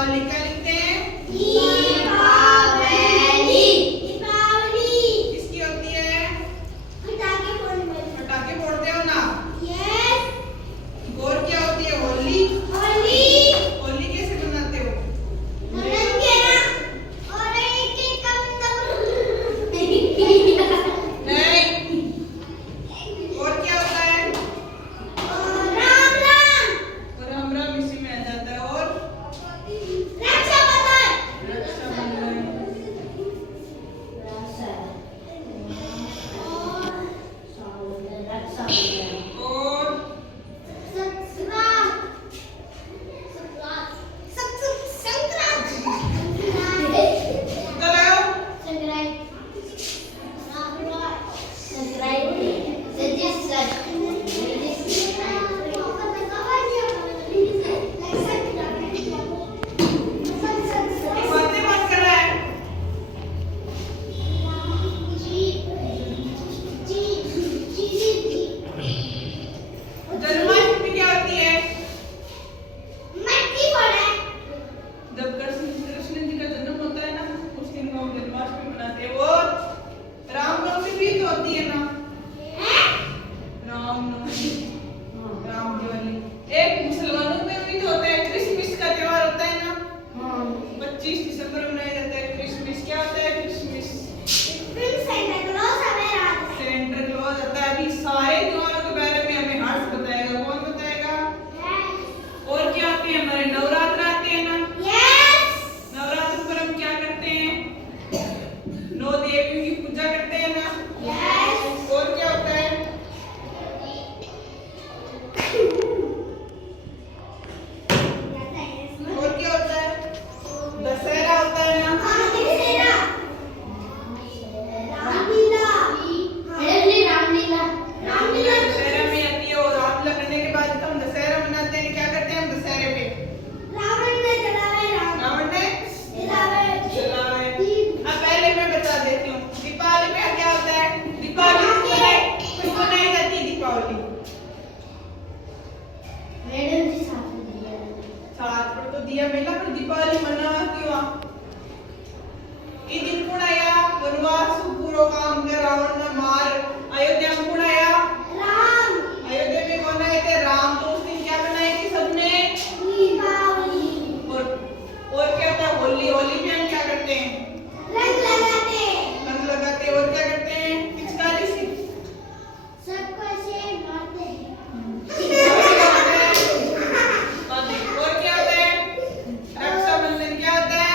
दीपावली क्या लिखते हैं? दीपावली। किसकी होती है? पटाखे फोड़ते हो ना? यस। और क्या होती है? होली। होली कैसे मनाते हो? रंगे ना और एक एक कम नहीं। और क्या होता है? राम राम और राम राम इसी में आ जाता है। और रक्षाबंधन। रक्षाबंधन। और उत्तर लगाओ। बातें मत कर रहा है। जन्माष्टमी क्या होती है? जब कृष्ण जी का जन्म होता है ना, उस दिन को हम जन्माष्टमी मनाते हैं। और रामनवमी भी तो होती है ना? रामनवमी, राम दिवाली। एक मुसलमानों में भी तो होता है, क्रिसमस का त्योहार होता है ना? 25 दिसंबर को मनाया जाता है क्रिसमस। क्या होता है क्रिसमस? सेंटर क्लॉज आता है। अभी सारे त्योहारों के बारे में हमें हर्ष बताएगा। कौन बताएगा? और क्या आते हैं? हमारे नवरात्र आते हैं ना? नवरात्र पर हम क्या करते हैं? 9 देवियों की पूजा करते हैं ना? और क्या होता है? और क्या होता है? दशहरा होता है ना? रामलीला दशहरा में आती है। और रामलीला करने के बाद हम दशहरा मनाते हैं। क्या करते हैं हम दशहरे पे? रावण ने जलाए। अब पहले मैं बता देती हूँ दीपावली में क्या होता है। दीपावली क्यों मनाई जाती है? दीपावली साथ पर तो दिया मेला, पर दीपावली मना क्यों? ये दिन कौन आया? वनवास पूरा काम कर रावण ने मार अयोध्या में कौन आया? अयोध्या में कौन आए थे? राम। तो उस दिन क्या बनाई थी सबने? और क्या था? होली में हम क्या करते हैं? रंग लगाते हैं। और क्या करते हैं? पिचकारी से और क्या होता है? रक्षाबंधन। क्या होता है?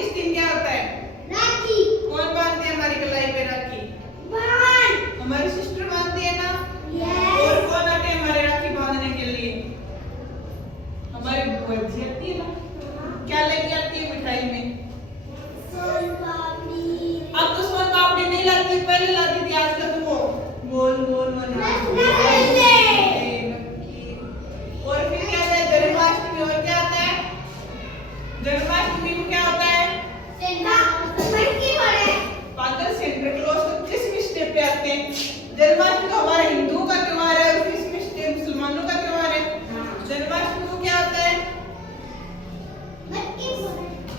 इस दिन क्या होता है? कौन बांधते हैं हमारी कलाई पे राखी? हमारी सिस्टर बांधती है ना? और कौन आते हैं हमारे राखी बांधने के लिए? हमारी बुआ जी आती है ना? क्या लेके आती है मिठाई में? अब तो सोन पापड़ी नहीं लाती, पहले लाती थी। आजकल तो वो गोल वाला। और फिर क्या आता है? जन्माष्टमी। और क्या आता है? जन्माष्टमी में क्या होता है? पागल सेंटर क्लॉज तो क्रिसमस डे पे आते हैं। जन्माष्टमी तो हमारे हिंदुओं का त्योहार है और क्रिसमस डे मुसलमानों का त्योहार है। जन्माष्टमी को क्या होता है?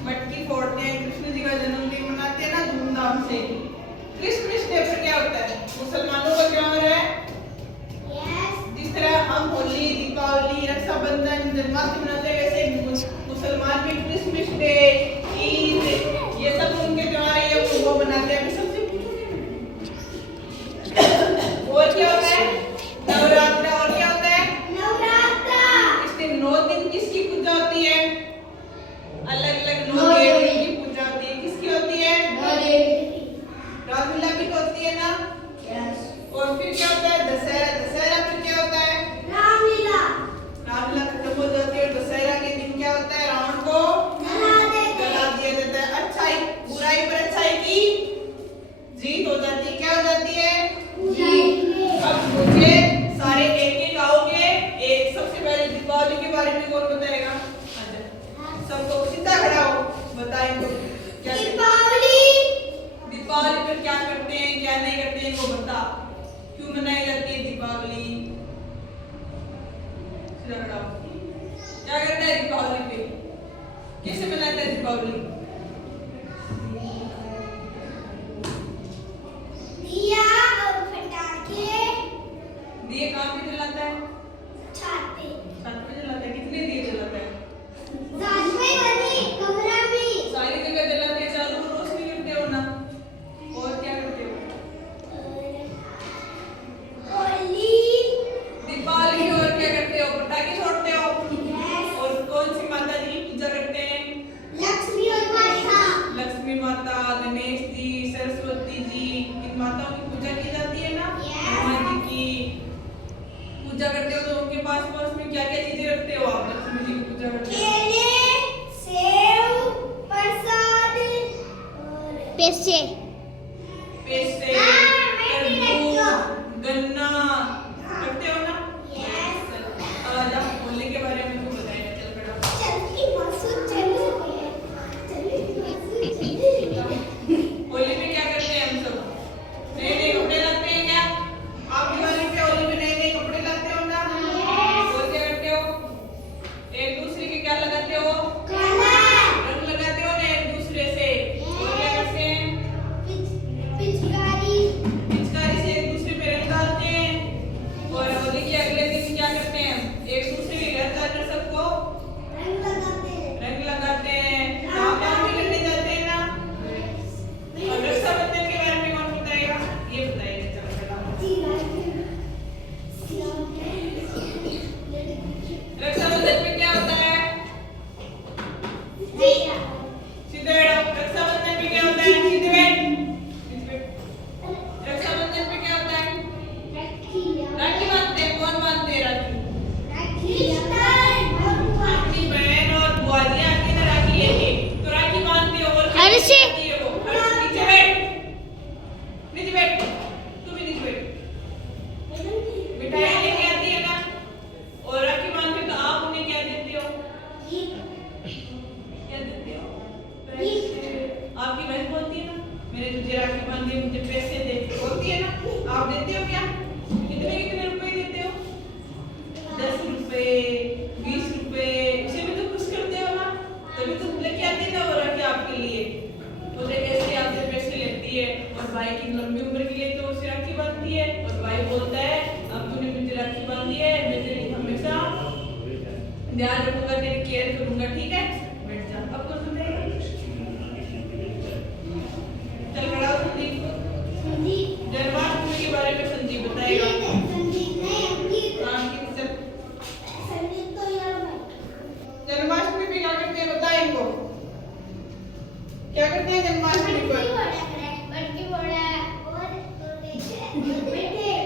मटकी फोड़ते हैं। कृष्ण जी का जन्मदिन मनाते हैं ना धूमधाम से। क्रिसमस डे पर क्या होता है? मुसलमानों का त्योहार है। जिस तरह हम होली, दीपावली, रक्षाबंधन, जन्माष्टमी मनाते हैं, वैसे मुसलमान भी क्रिसमस डे, ईद, ये सब उनके त्योहार है, ये वो मनाते हैं। अभी सबसे और क्या होता है? नवरात्र। और क्या होता है? इस दिन 9 दिन किसकी पूजा होती है? अलग-अलग 9 देवियों की पूजा होती है। किसकी होती है? रामलीला भी तो होती है ना? और फिर क्या होता है? दशहरा फिर क्या होता है? रामलीला खत्म हो जाती है। दशहरा के दिन क्या होता है? रावण को जला दिया जाता है। अच्छाई बुराई पर अच्छाई की जीत हो जाती है। क्या हो जाती है? अब मुझे सारे एक आओगे। एक सबसे पहले दीपावली के बारे में कौन बताएगा? सबको सीधा खड़ा हो, बताएंगे क्या दीपावली पर क्या करते हैं, क्या नहीं करते हैं, वो बता। क्यों मनाई जाती है दीपावली? सीधा खड़ा हो। क्या करते हैं दीपावली पे? कैसे मनाता है दीपावली? दिया और पटाखे दिए कहाँ पे जलाता है? छत पे जलाता है। कितने दिए जलाता है? साथ में बनी कमरा में सारी जगह जलाते हैं, चारों ओर रोशनी करते हो ना। और क्या करते हो? होली दीपावली में और क्या करते हो? पटाखे छोड़ते हो। और कौन सी माता जी की पूजा करते हैं? लक्ष्मी और माता लक्ष्मी माता, गणेश जी, सरस्वती जी, इन माताओं की पूजा की जाती है ना। हनुमान जी की पूजा करते हो तो उनके पास में क्या क्या चीजें रखते हो आप? लक्ष्मी जी की पूजा करते हो। केले सेव प्रसाद और पैसे पैसे, तरबूज, गन्ना रखते हो ना। आज आप होली के बारे में कुछ बताएं। चल बेटा। चलती मसूद चलो होली में क्या करते हैं हम सब? नए नए कपड़े लाते हैं क्या? आप दिवाली पे होली में नए नए कपड़े लाते हो ना। और क्या करते हो? एक दूसरे के क्या लगाते हो? रंग लगाते हो ना एक दूसरे से। और क्या करते हैं? पिचकारी पिचकारी से एक दूसरे पे रंग डालते हैं। और होली के अगले दिन क्या करते हैं? एक दूसरे के घर जाकर सबको रंग लगाते हैं। आप भी करने जाते हैं ना। और रक्षाबंधन के बारे में कौन बताएगा? ये बताएगा। रक्षाबंधन पे क्या होता है? सीधे बैठो। रक्षाबंधन पे क्या होता है? सीधे बैठ। रक्षाबंधन पे क्या होता है? राखी बांधते हैं। कौन बांधते हैं राखी? अपनी बहन और बुआजियां आती है ना राखी लेके, तो राखी बांधते हो। और क्या हर्षी। करती है वो? हर्षी, नीचे बैठ। नीचे बैठ। तू भी नीचे बैठ। मिठाई लेके आती है ना। और राखी बांधते तो आप उन्हें क्या देते हो? क्या देते हो? पैसे। आपकी बहन बोलती है ना, मैंने तुझे राखी बांधी, मुझे पैसे दे, बोलती है ना। आप देते हो क्या? कितने कितने रुपए देते हो? 10 रुपए, 20 रुपए। उसे भी तो खुश करते हो ना। तभी तो लेके आती है ना वो राखी आपके लिए। बोले कैसे आपसे पैसे लेती है। और भाई की लंबी उम्र के लिए तो उसे राखी बांधती है। और भाई बोलता है अब तूने मुझे राखी बांधी है, मैं तेरी हमेशा ध्यान रखूंगा, तेरी केयर करूंगा। ठीक है, बैठ जा। अब तो सुनेगा। चल खड़ा हो संदीप। जन्माष्टमी के बारे में संदीप बताएगा। जन्माष्टमी पे क्या करते हैं बताए इनको। क्या करते हैं जन्माष्टमी पर? बड़ी बड़ा और